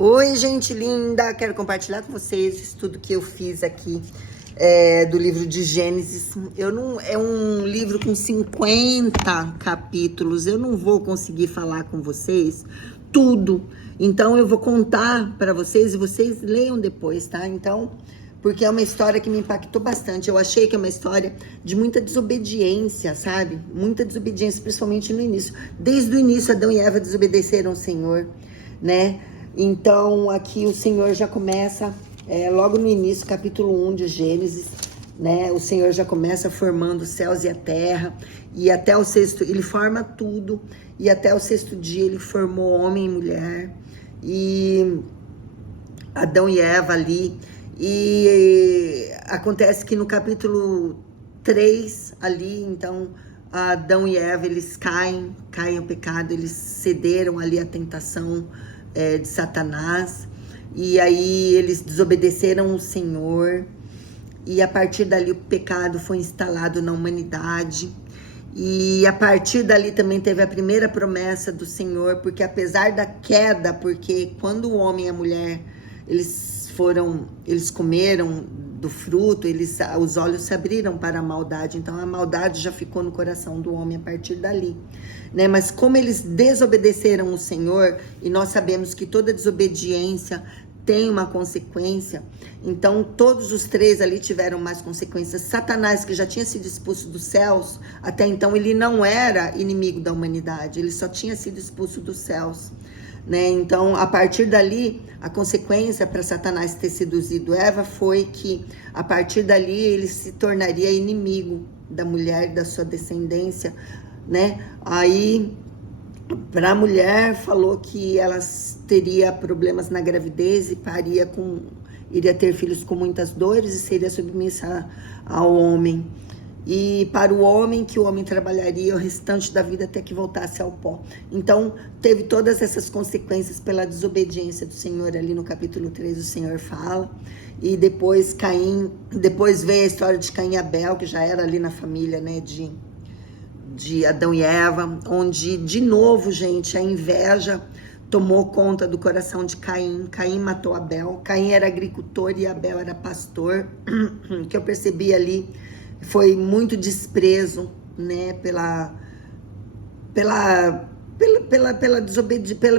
Oi, gente linda! Quero compartilhar com vocês o estudo que eu fiz aqui do livro de Gênesis. É um livro com 50 capítulos. Eu não vou conseguir falar com vocês tudo. Então, eu vou contar para vocês e vocês leiam depois, tá? Então, porque é uma história que me impactou bastante. Eu achei que é uma história de muita desobediência, sabe? Muita desobediência, principalmente no início. Desde o início, Adão e Eva desobedeceram ao Senhor, né? Então, aqui o Senhor já começa, logo no início, capítulo 1 de Gênesis, né? O Senhor já começa formando os céus e a terra, e até o sexto, ele forma tudo, e até o sexto dia ele formou homem e mulher, e Adão e Eva ali, e acontece que no capítulo 3 ali, então, Adão e Eva, eles caem ao pecado, eles cederam ali à tentação de Satanás, e aí eles desobedeceram o Senhor, e a partir dali o pecado foi instalado na humanidade, e a partir dali também teve a primeira promessa do Senhor, porque apesar da queda, porque quando o homem e a mulher, eles comeram do fruto, os olhos se abriram para a maldade, então a maldade já ficou no coração do homem a partir dali, né? Mas como eles desobedeceram o Senhor, e nós sabemos que toda desobediência tem uma consequência, então todos os três ali tiveram mais consequências. Satanás, que já tinha sido expulso dos céus, até então ele não era inimigo da humanidade, ele só tinha sido expulso dos céus, né? Então, a partir dali, a consequência para Satanás ter seduzido Eva foi que, a partir dali, ele se tornaria inimigo da mulher, da sua descendência, né? Aí, para a mulher, falou que ela teria problemas na gravidez e iria ter filhos com muitas dores e seria submissa ao homem. E para o homem, que o homem trabalharia o restante da vida até que voltasse ao pó. Então, teve todas essas consequências pela desobediência do Senhor. Ali no capítulo 3, o Senhor fala. E depois veio a história de Caim e Abel, que já era ali na família, né, de Adão e Eva, onde, de novo, gente, a inveja tomou conta do coração de Caim. Caim matou Abel. Caim era agricultor e Abel era pastor. Que eu percebi ali foi muito desprezo, né,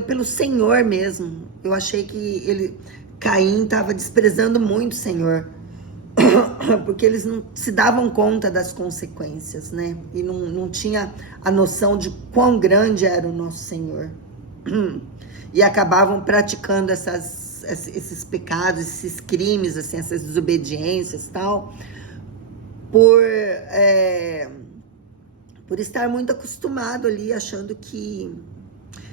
pelo Senhor mesmo. Eu achei que Caim estava desprezando muito o Senhor, porque eles não se davam conta das consequências, né, e não tinha a noção de quão grande era o nosso Senhor, e acabavam praticando esses pecados, esses crimes, assim, essas desobediências e tal, por estar muito acostumado ali, achando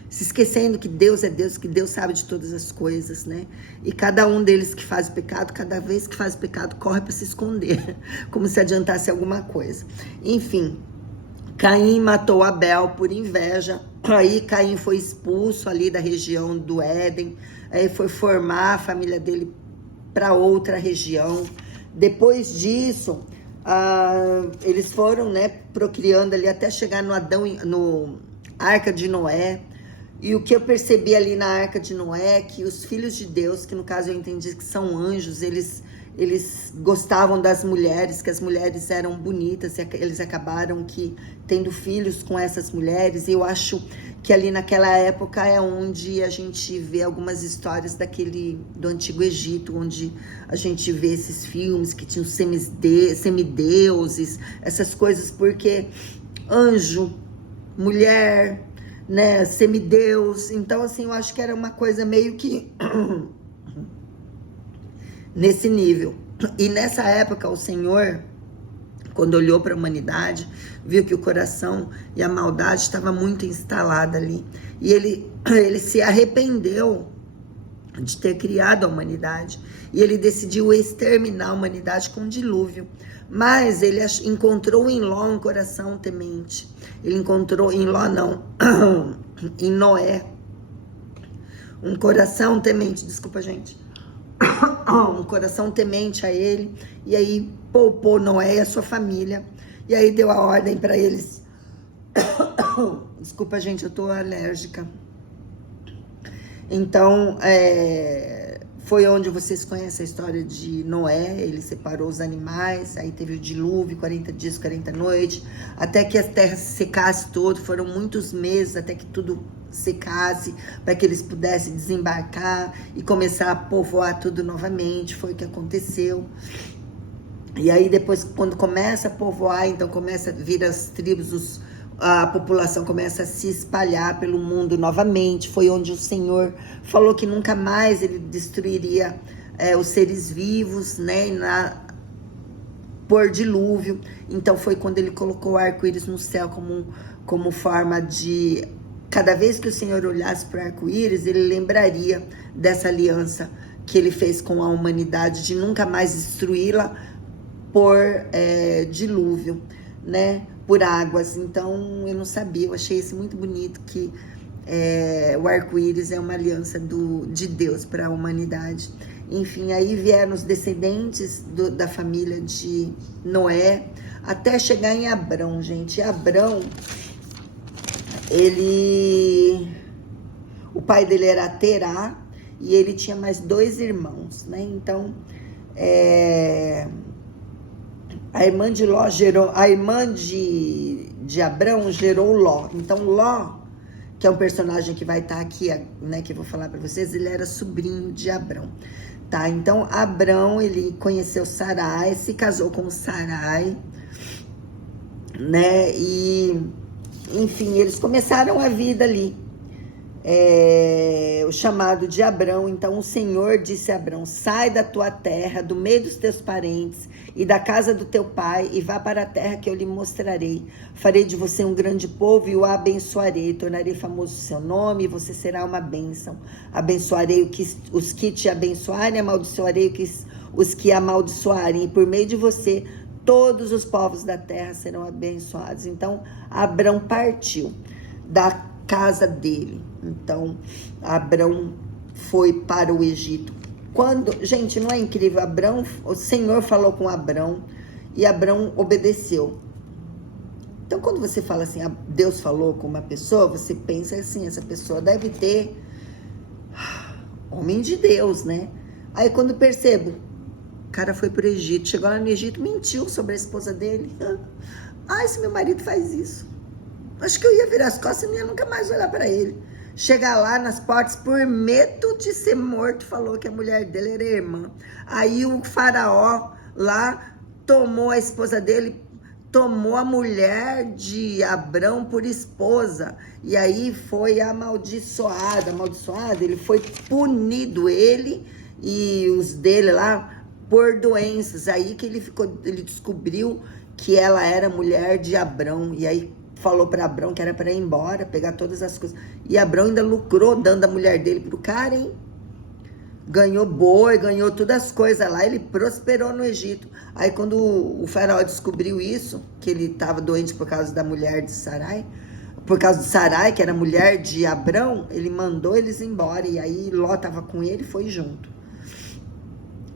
se esquecendo que Deus é Deus, que Deus sabe de todas as coisas, né? E cada um deles que faz o pecado, cada vez que faz o pecado, corre para se esconder, como se adiantasse alguma coisa. Enfim, Caim matou Abel por inveja. Aí Caim foi expulso ali da região do Éden, aí foi formar a família dele para outra região. Depois disso, eles foram, né, procriando ali até chegar no Arca de Noé. E o que eu percebi ali na Arca de Noé é que os filhos de Deus, que no caso eu entendi que são anjos, eles gostavam das mulheres, que as mulheres eram bonitas, e eles acabaram tendo filhos com essas mulheres. E eu acho que ali naquela época é onde a gente vê algumas histórias do Antigo Egito, onde a gente vê esses filmes que tinham semideuses, essas coisas, porque anjo, mulher, né, semideus. Então, assim, eu acho que era uma coisa meio que nesse nível. E nessa época, o Senhor, quando olhou para a humanidade, viu que o coração e a maldade estava muito instalada ali. E ele se arrependeu de ter criado a humanidade. E ele decidiu exterminar a humanidade com um dilúvio. Mas ele encontrou em Ló um coração temente. Ele encontrou em Noé um coração temente. Desculpa, gente. Um coração temente a ele, e aí poupou Noé e a sua família, e aí deu a ordem para eles. Desculpa, gente, eu tô alérgica. Então, foi onde vocês conhecem a história de Noé. Ele separou os animais, aí teve o dilúvio, 40 dias, 40 noites, até que a terra se secasse todo. Foram muitos meses até que tudo secasse, para que eles pudessem desembarcar e começar a povoar tudo novamente. Foi o que aconteceu. E aí depois, quando começa a povoar, então começa a vir as tribos, a população começa a se espalhar pelo mundo novamente. Foi onde o Senhor falou que nunca mais ele destruiria os seres vivos, né, por dilúvio. Então foi quando ele colocou o arco-íris no céu como forma de... Cada vez que o Senhor olhasse para o arco-íris, ele lembraria dessa aliança que ele fez com a humanidade, de nunca mais destruí-la por dilúvio, né? Por águas. Então eu não sabia, eu achei isso muito bonito, que o arco-íris é uma aliança de Deus para a humanidade. Enfim, aí vieram os descendentes da família de Noé, até chegar em Abrão, gente. E Abrão, o pai dele era Terá, e ele tinha mais 2 irmãos, né? Então, a irmã de Ló gerou, a irmã de Abrão gerou Ló. Então Ló, que é um personagem que vai estar aqui, né, que eu vou falar para vocês, ele era sobrinho de Abrão, tá? Então Abrão, ele conheceu Sarai, se casou com Sarai, né? E enfim, eles começaram a vida ali. O chamado de Abrão. Então o Senhor disse a Abrão: sai da tua terra, do meio dos teus parentes e da casa do teu pai, e vá para a terra que eu lhe mostrarei. Farei de você um grande povo e o abençoarei. Tornarei famoso o seu nome e você será uma bênção. Abençoarei os que te abençoarem, amaldiçoarei os que amaldiçoarem, e por meio de você todos os povos da terra serão abençoados. Então Abrão partiu da casa dele. Então Abrão foi para o Egito. Gente, não é incrível? O Senhor falou com Abrão e Abrão obedeceu. Então quando você fala assim, Deus falou com uma pessoa, você pensa assim, essa pessoa deve ter homem de Deus, né? Aí quando percebo, o cara foi para o Egito, chegou lá no Egito, mentiu sobre a esposa dele. Se meu marido faz isso, acho que eu ia virar as costas e não ia nunca mais olhar para ele. Chegar lá nas portas, por medo de ser morto, falou que a mulher dele era irmã. Aí o faraó lá tomou a esposa dele, tomou a mulher de Abrão por esposa. E aí foi amaldiçoado, ele foi punido, ele e os dele lá, por doenças. Aí que ele descobriu que ela era mulher de Abrão. E aí falou para Abrão que era para ir embora, pegar todas as coisas. E Abrão ainda lucrou dando a mulher dele pro cara, hein? Ganhou boi, ganhou todas as coisas lá, ele prosperou no Egito. Aí quando o faraó descobriu isso, que ele estava doente por causa da mulher de Sarai, por causa de Sarai, que era mulher de Abrão, ele mandou eles embora. E aí Ló estava com ele e foi junto.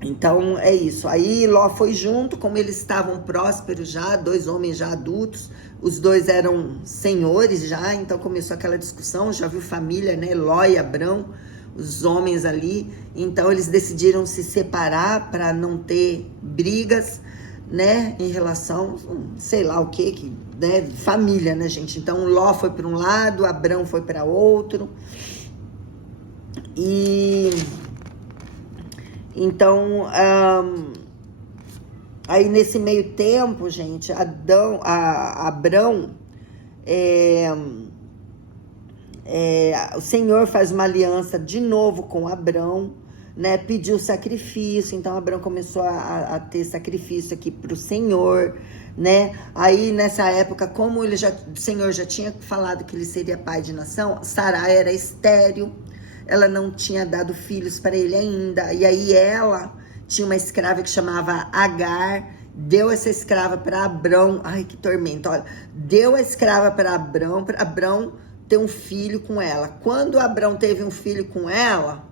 Então é isso. Aí Ló foi junto, como eles estavam prósperos já, 2 homens já adultos, os 2 eram senhores já, então começou aquela discussão, já viu família, né? Ló e Abrão, os homens ali. Então eles decidiram se separar para não ter brigas, né? Em relação, sei lá o que, né? Família, né, gente? Então Ló foi para um lado, Abrão foi para outro. E então, aí nesse meio tempo, gente, Abrão, o Senhor faz uma aliança de novo com Abrão, né? Pediu sacrifício. Então Abrão começou a ter sacrifício aqui para o Senhor, né? Aí nessa época, como o Senhor já tinha falado que ele seria pai de nação, Sarai era estéril. Ela não tinha dado filhos para ele ainda. E aí ela tinha uma escrava que chamava Agar. Deu essa escrava para Abrão. Ai, que tormento, olha. Deu a escrava para Abrão ter um filho com ela. Quando Abrão teve um filho com ela,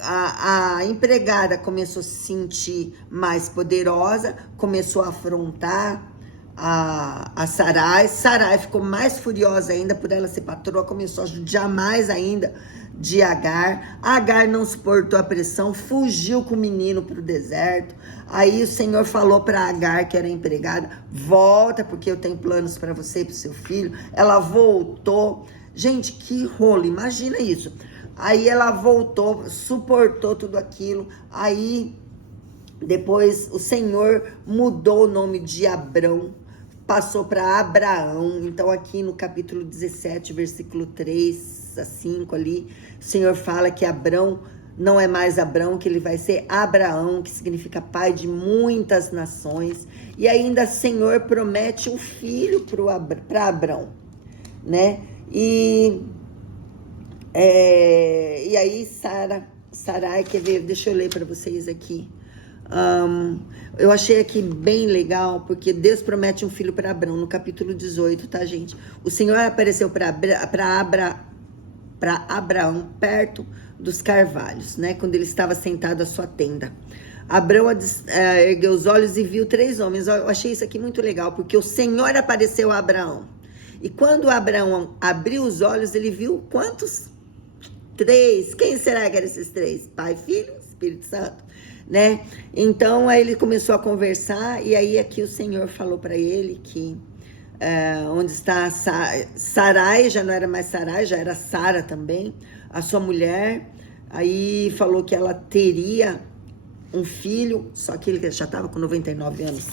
a empregada começou a se sentir mais poderosa, começou a afrontar a Sarai. Sarai ficou mais furiosa ainda por ela ser patroa, começou a judiar mais ainda de Agar. Agar não suportou a pressão, fugiu com o menino para o deserto. Aí o Senhor falou para Agar, que era empregada: volta, porque eu tenho planos para você e para o seu filho. Ela voltou. Gente, que rolo, imagina isso. Aí ela voltou, suportou tudo aquilo. Aí depois o Senhor mudou o nome de Abrão, passou para Abraão. Então aqui no capítulo 17, versículo 3 a 5 ali, o Senhor fala que Abrão não é mais Abrão, que ele vai ser Abraão, que significa pai de muitas nações. E ainda o Senhor promete um filho para Abrão, né? E aí Sarai, quer ver? Deixa eu ler para vocês aqui. Eu achei aqui bem legal, porque Deus promete um filho para Abrão, no capítulo 18, tá, gente? O Senhor apareceu para Abraão perto dos carvalhos, né? Quando ele estava sentado à sua tenda. Abrão ergueu os olhos e viu 3 homens. Eu achei isso aqui muito legal, porque o Senhor apareceu a Abraão. E quando Abraão abriu os olhos, ele viu quantos? 3. Quem será que eram esses 3? Pai, Filho, Espírito Santo, né? Então, aí ele começou a conversar, e aí aqui o Senhor falou para ele que onde está Sarai, já não era mais Sarai, já era Sara também, a sua mulher. Aí falou que ela teria um filho, só que ele já estava com 99 anos.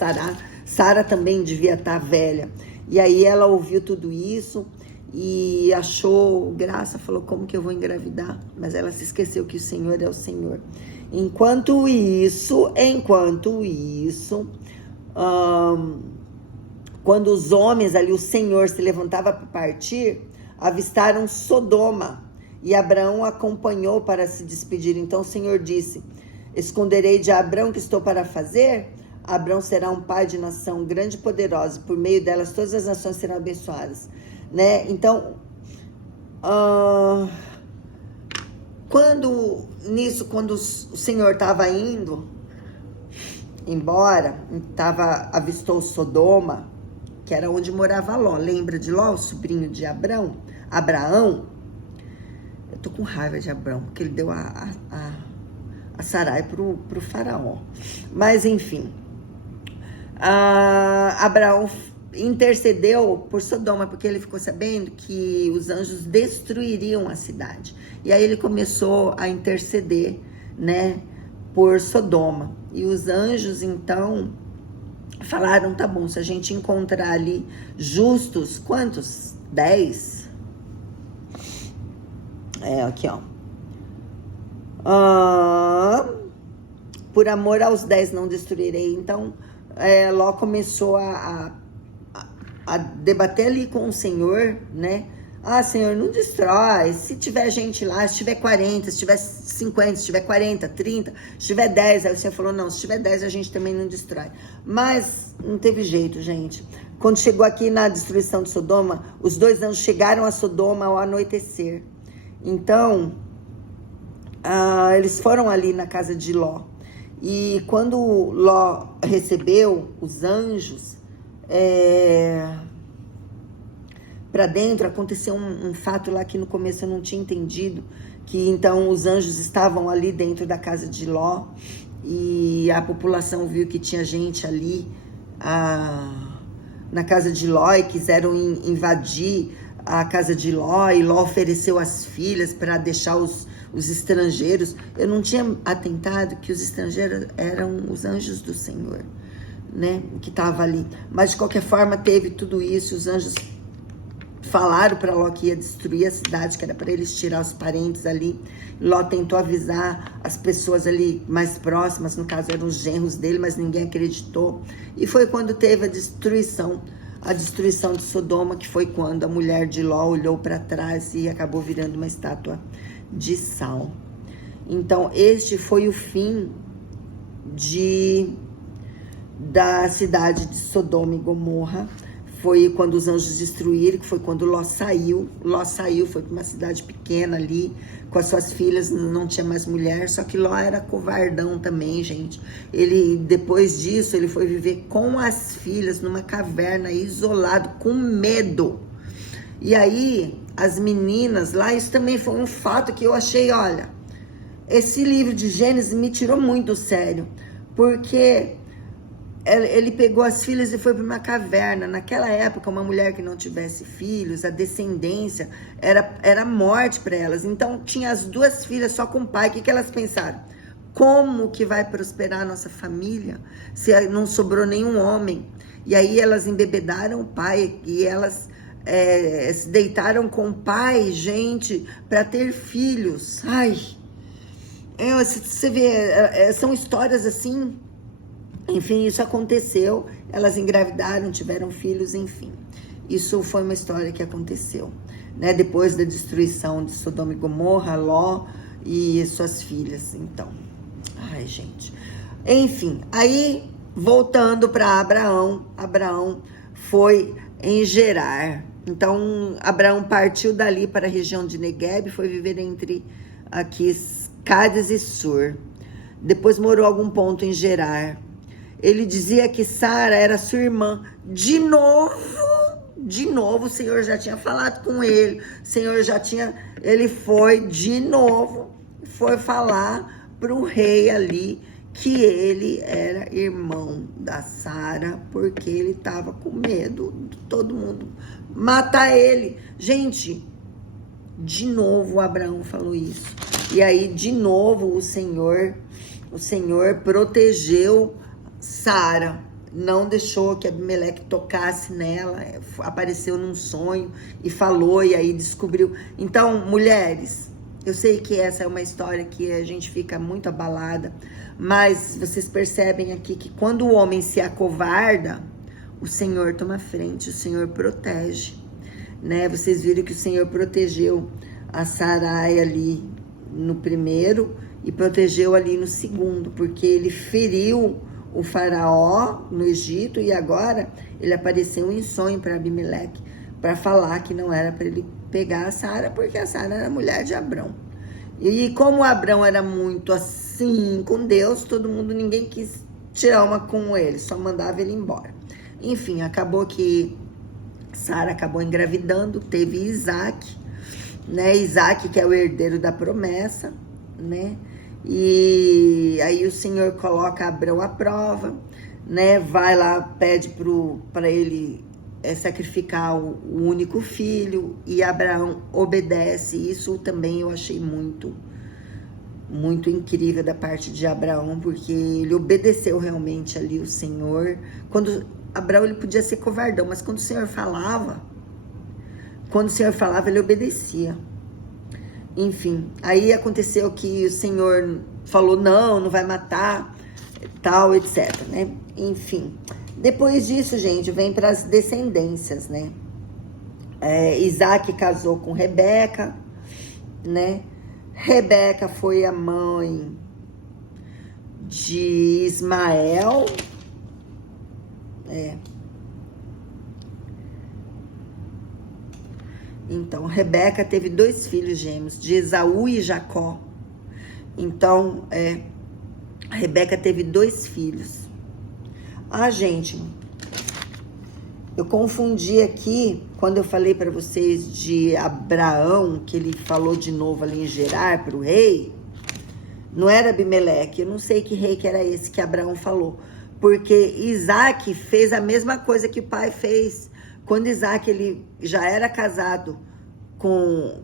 Sara também devia estar velha. E aí ela ouviu tudo isso e achou graça, falou: como que eu vou engravidar? Mas ela se esqueceu que o Senhor é o Senhor. Enquanto isso, quando os homens ali, o Senhor se levantava para partir, avistaram Sodoma, e Abraão acompanhou para se despedir. Então o Senhor disse: esconderei de Abraão o que estou para fazer? Abraão será um pai de nação grande e poderosa, por meio delas todas as nações serão abençoadas, né? Então, quando o Senhor estava indo embora, avistou Sodoma, que era onde morava Ló. Lembra de Ló, o sobrinho de Abraão? Eu tô com raiva de Abraão, porque ele deu a Sarai pro faraó. Mas enfim, Abraão intercedeu por Sodoma, porque ele ficou sabendo que os anjos destruiriam a cidade. E aí ele começou a interceder, né, por Sodoma. E os anjos, então, falaram: tá bom, se a gente encontrar ali justos, quantos? 10? Aqui, ó. Por amor aos 10 não destruirei. Então, Ló começou a debater ali com o Senhor, né? Senhor, não destrói. Se tiver gente lá, se tiver 40, se tiver 50, se tiver 40, 30, se tiver 10. Aí o Senhor falou: não, se tiver 10 a gente também não destrói. Mas não teve jeito, gente. Quando chegou aqui na destruição de Sodoma, os 2 anjos chegaram a Sodoma ao anoitecer. Então, eles foram ali na casa de Ló. E quando Ló recebeu os anjos para dentro, aconteceu um fato lá que no começo eu não tinha entendido, que então os anjos estavam ali dentro da casa de Ló, e a população viu que tinha gente ali na casa de Ló, e quiseram invadir a casa de Ló, e Ló ofereceu as filhas para deixar os estrangeiros. Eu não tinha atentado que os estrangeiros eram os anjos do Senhor, né, que estava ali. Mas de qualquer forma teve tudo isso. Os anjos falaram para Ló que ia destruir a cidade, que era para eles tirar os parentes ali. Ló tentou avisar as pessoas ali mais próximas, no caso eram os genros dele, mas ninguém acreditou. E foi quando teve a destruição de Sodoma, que foi quando a mulher de Ló olhou para trás e acabou virando uma estátua de sal. Então, este foi o fim da cidade de Sodoma e Gomorra. foi quando os anjos destruíram, que foi quando Ló saiu. Ló saiu, foi para uma cidade pequena ali, com as suas filhas, não tinha mais mulher, só que Ló era covardão também, gente. Ele, depois disso, ele foi viver com as filhas numa caverna, isolado, com medo. E aí, as meninas lá, isso também foi um fato que eu achei, olha, esse livro de Gênesis me tirou muito do sério, porque ele pegou as filhas e foi para uma caverna. Naquela época, uma mulher que não tivesse filhos, a descendência era morte para elas. Então, tinha as duas filhas só com o pai. O que elas pensaram? Como que vai prosperar a nossa família se não sobrou nenhum homem? E aí elas embebedaram o pai e elas se deitaram com o pai, gente, para ter filhos. Ai, você vê, são histórias assim. Enfim, isso aconteceu, elas engravidaram, tiveram filhos, enfim. Isso foi uma história que aconteceu, né? Depois da destruição de Sodoma e Gomorra, Ló e suas filhas, então. Ai, gente. Enfim, aí, voltando para Abraão, Abraão foi em Gerar. Então, Abraão partiu dali para a região de Negueb, foi viver entre aqui Cádiz e Sur. Depois morou algum ponto em Gerar. Ele dizia que Sara era sua irmã. De novo, o Senhor já tinha falado com ele. O Senhor já tinha... Ele foi de novo, foi falar para o rei ali que ele era irmão da Sara, porque ele estava com medo de todo mundo matar ele. Gente, de novo Abraão falou isso. E aí, de novo, o Senhor protegeu Sara, não deixou que Abimeleque tocasse nela, apareceu num sonho e falou, e aí descobriu. Então, mulheres, eu sei que essa é uma história que a gente fica muito abalada, mas vocês percebem aqui que quando o homem se acovarda, o Senhor toma frente, o Senhor protege, né? Vocês viram que o Senhor protegeu a Sarai ali no primeiro e protegeu ali no segundo, porque ele feriu o faraó no Egito e agora ele apareceu em sonho para Abimeleque, para falar que não era para ele pegar a Sara, porque a Sara era mulher de Abrão. E como Abrão era muito assim com Deus, ninguém quis tirar uma com ele, só mandava ele embora. Enfim, acabou que Sara acabou engravidando, teve Isaac, né? Isaac, que é o herdeiro da promessa, né? E aí o Senhor coloca Abrão à prova, né? Vai lá, pede para ele sacrificar o único filho, e Abraão obedece. Isso também eu achei muito, muito incrível da parte de Abraão, porque ele obedeceu realmente ali o Senhor. Quando Abraão, ele podia ser covardão, mas quando o Senhor falava, ele obedecia. Enfim, aí aconteceu que o Senhor falou, não vai matar, tal, etc, né? Enfim, depois disso, gente, vem para as descendências, né? Isaac casou com Rebeca, né? Rebeca foi a mãe de Ismael, Então, Rebeca teve 2 filhos gêmeos, de Esaú e Jacó. Então, Rebeca teve 2 filhos. Ah, gente, eu confundi aqui, quando eu falei para vocês de Abraão, que ele falou de novo ali em Gerar para o rei, não era Abimeleque, eu não sei que rei que era esse que Abraão falou, porque Isaac fez a mesma coisa que o pai fez. Quando Isaac ele já era casado com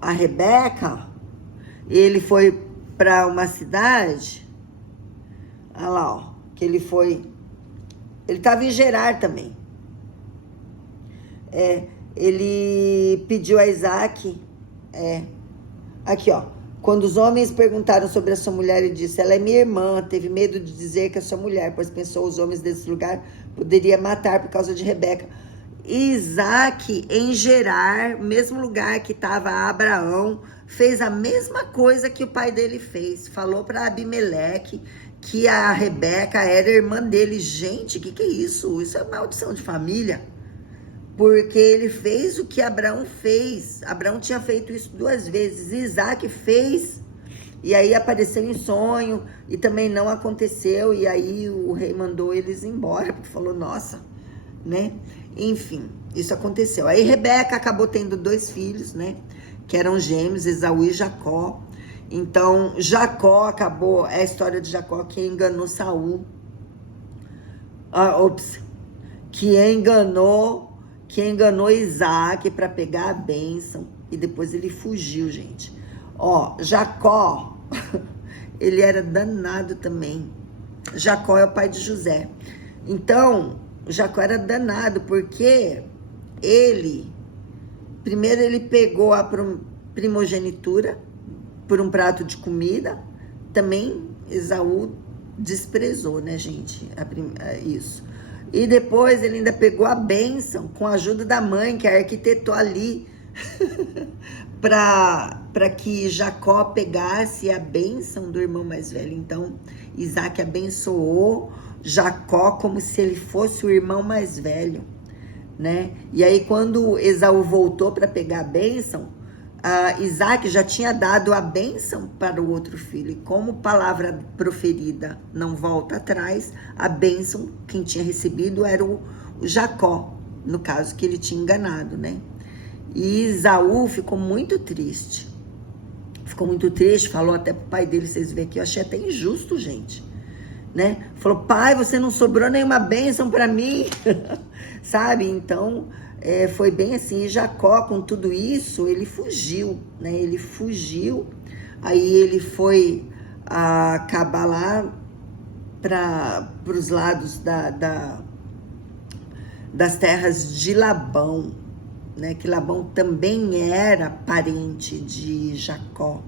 a Rebeca, ele foi para uma cidade, olha lá, ó, que ele estava em Gerar também. Ele pediu a Isaac, aqui ó, quando os homens perguntaram sobre a sua mulher, ele disse, ela é minha irmã, teve medo de dizer que é sua mulher, pois pensou os homens desse lugar poderia matar por causa de Rebeca. Isaac, em Gerar, mesmo lugar que estava Abraão, fez a mesma coisa que o pai dele fez. Falou para Abimeleque que a Rebeca era irmã dele. Gente, o que é isso? Isso é maldição de família. Porque ele fez o que Abraão fez. Abraão tinha feito isso 2 vezes. Isaac fez. E aí apareceu em sonho. E também não aconteceu. E aí o rei mandou eles embora. Porque falou, nossa, né? Enfim, isso aconteceu. Aí Rebeca acabou tendo 2 filhos, né? Que eram gêmeos, Esaú e Jacó. Então, Jacó acabou, é a história de Jacó que enganou Saul. Que enganou Isaac para pegar a bênção. E depois ele fugiu, gente. Jacó, ele era danado também. Jacó é o pai de José. Então, Jacó era danado porque primeiro ele pegou a primogenitura por um prato de comida. Também Esaú desprezou, né, gente? Isso. E depois ele ainda pegou a bênção com a ajuda da mãe, que arquitetou ali para que Jacó pegasse a bênção do irmão mais velho. Então, Isaac abençoou Jacó como se ele fosse o irmão mais velho, né? E aí, quando Esaú voltou para pegar a bênção, Isaac já tinha dado a bênção para o outro filho. E como palavra proferida não volta atrás, a bênção, quem tinha recebido era o Jacó, no caso que ele tinha enganado, né? E Esaú ficou muito triste. Falou até pro pai dele, vocês veem que eu achei até injusto, gente, né? Falou, pai, você não sobrou nenhuma bênção para mim, sabe? Então, foi bem assim. E Jacó, com tudo isso, ele fugiu, né? Ele fugiu, aí ele foi acabar lá para os lados das terras de Labão, né? Que Labão também era parente de Jacó.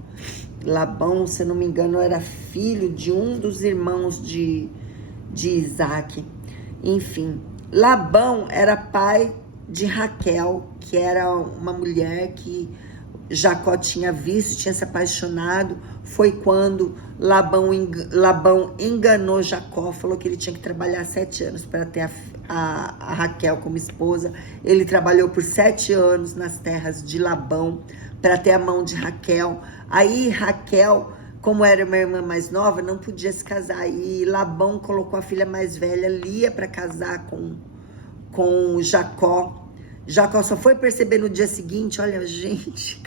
Labão, se não me engano, era filho de um dos irmãos de Isaac. Enfim, Labão era pai de Raquel, que era uma mulher que Jacó tinha visto, tinha se apaixonado. Foi quando Labão enganou Jacó, falou que ele tinha que trabalhar 7 anos para ter a Raquel como esposa. Ele trabalhou por 7 anos nas terras de Labão para ter a mão de Raquel. Aí Raquel, como era uma irmã mais nova, não podia se casar. E Labão colocou a filha mais velha, Lia, para casar com Jacó. Jacó só foi perceber no dia seguinte, olha, gente,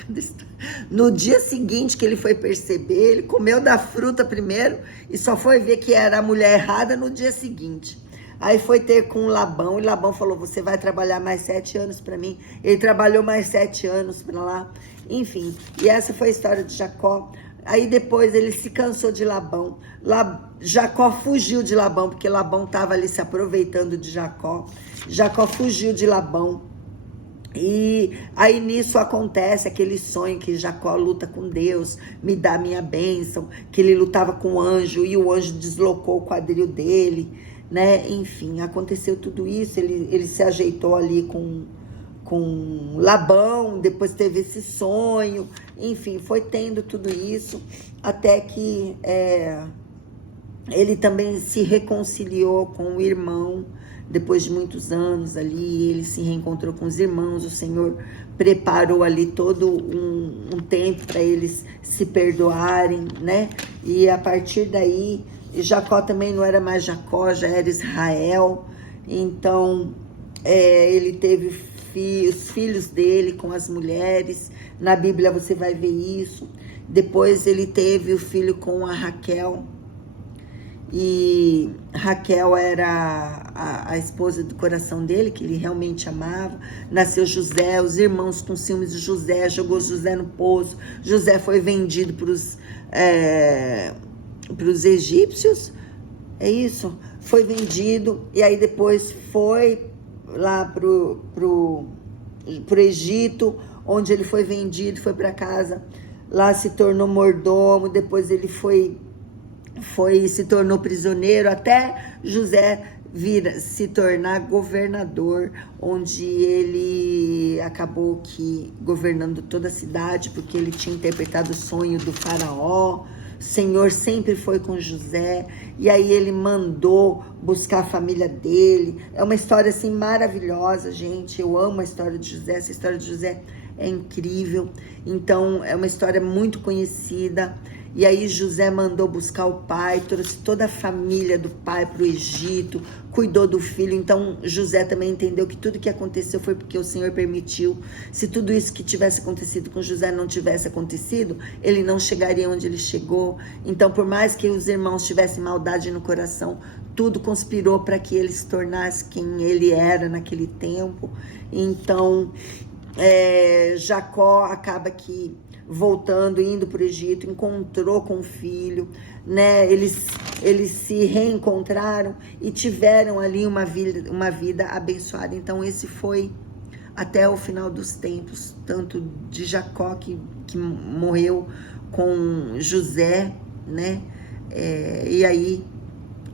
no dia seguinte que ele foi perceber, ele comeu da fruta primeiro e só foi ver que era a mulher errada no dia seguinte. Aí foi ter com Labão, e Labão falou, você vai trabalhar mais 7 anos para mim. Ele trabalhou mais 7 anos para lá, enfim. E essa foi a história de Jacó. Aí depois ele se cansou de Labão. Jacó fugiu de Labão, porque Labão estava ali se aproveitando de Jacó. Jacó fugiu de Labão. E aí nisso acontece aquele sonho que Jacó luta com Deus, me dá minha bênção, que ele lutava com o anjo e o anjo deslocou o quadril dele, né? Enfim, aconteceu tudo isso, ele se ajeitou ali com Labão, depois teve esse sonho, enfim, foi tendo tudo isso, até que ele também se reconciliou com o irmão. Depois de muitos anos ali, ele se reencontrou com os irmãos. O Senhor preparou ali todo um tempo para eles se perdoarem, né? E a partir daí, Jacó também não era mais Jacó, já era Israel. Então, ele teve os filhos dele com as mulheres. Na Bíblia você vai ver isso. Depois ele teve o filho com a Raquel. E Raquel era a esposa do coração dele, que ele realmente amava. Nasceu José, os irmãos com ciúmes de José, jogou José no poço. José foi vendido para os egípcios, é isso? Foi vendido, e aí depois foi lá pro Egito, onde ele foi vendido, foi para casa. Lá se tornou mordomo, depois ele se tornou prisioneiro, até José se tornar governador, onde ele acabou governando toda a cidade, porque ele tinha interpretado o sonho do faraó, O Senhor sempre foi com José, e aí ele mandou buscar a família dele. É uma história assim maravilhosa, gente. Eu amo a história de José. Essa história de José é incrível. Então é uma história muito conhecida. E aí José mandou buscar o pai, trouxe toda a família do pai para o Egito, cuidou do filho. Então José também entendeu que tudo que aconteceu foi porque o Senhor permitiu. Se tudo isso que tivesse acontecido com José não tivesse acontecido, ele não chegaria onde ele chegou. Então, por mais que os irmãos tivessem maldade no coração, tudo conspirou para que ele se tornasse quem ele era naquele tempo. Então Jacó acaba que voltando, indo para o Egito, encontrou com o filho, né? Eles se reencontraram e tiveram ali uma vida abençoada. Então esse foi até o final dos tempos, tanto de Jacó que morreu com José, né? E aí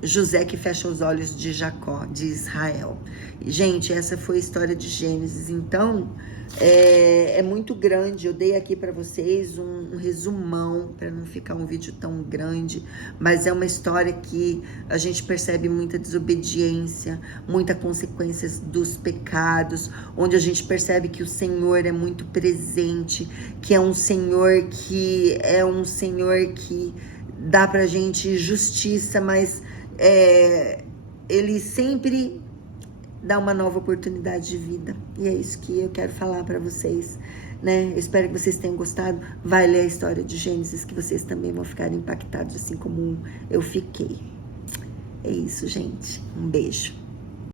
José que fecha os olhos de Jacó, de Israel. E, gente, essa foi a história de Gênesis. Então, é muito grande. Eu dei aqui para vocês um resumão, para não ficar um vídeo tão grande. Mas é uma história que a gente percebe muita desobediência, muita consequências dos pecados, onde a gente percebe que o Senhor é muito presente, que é um Senhor que dá pra gente justiça, mas ele sempre dá uma nova oportunidade de vida. E é isso que eu quero falar para vocês, né? Eu espero que vocês tenham gostado. Vai ler a história de Gênesis, que vocês também vão ficar impactados, assim como eu fiquei. É isso, gente. Um beijo.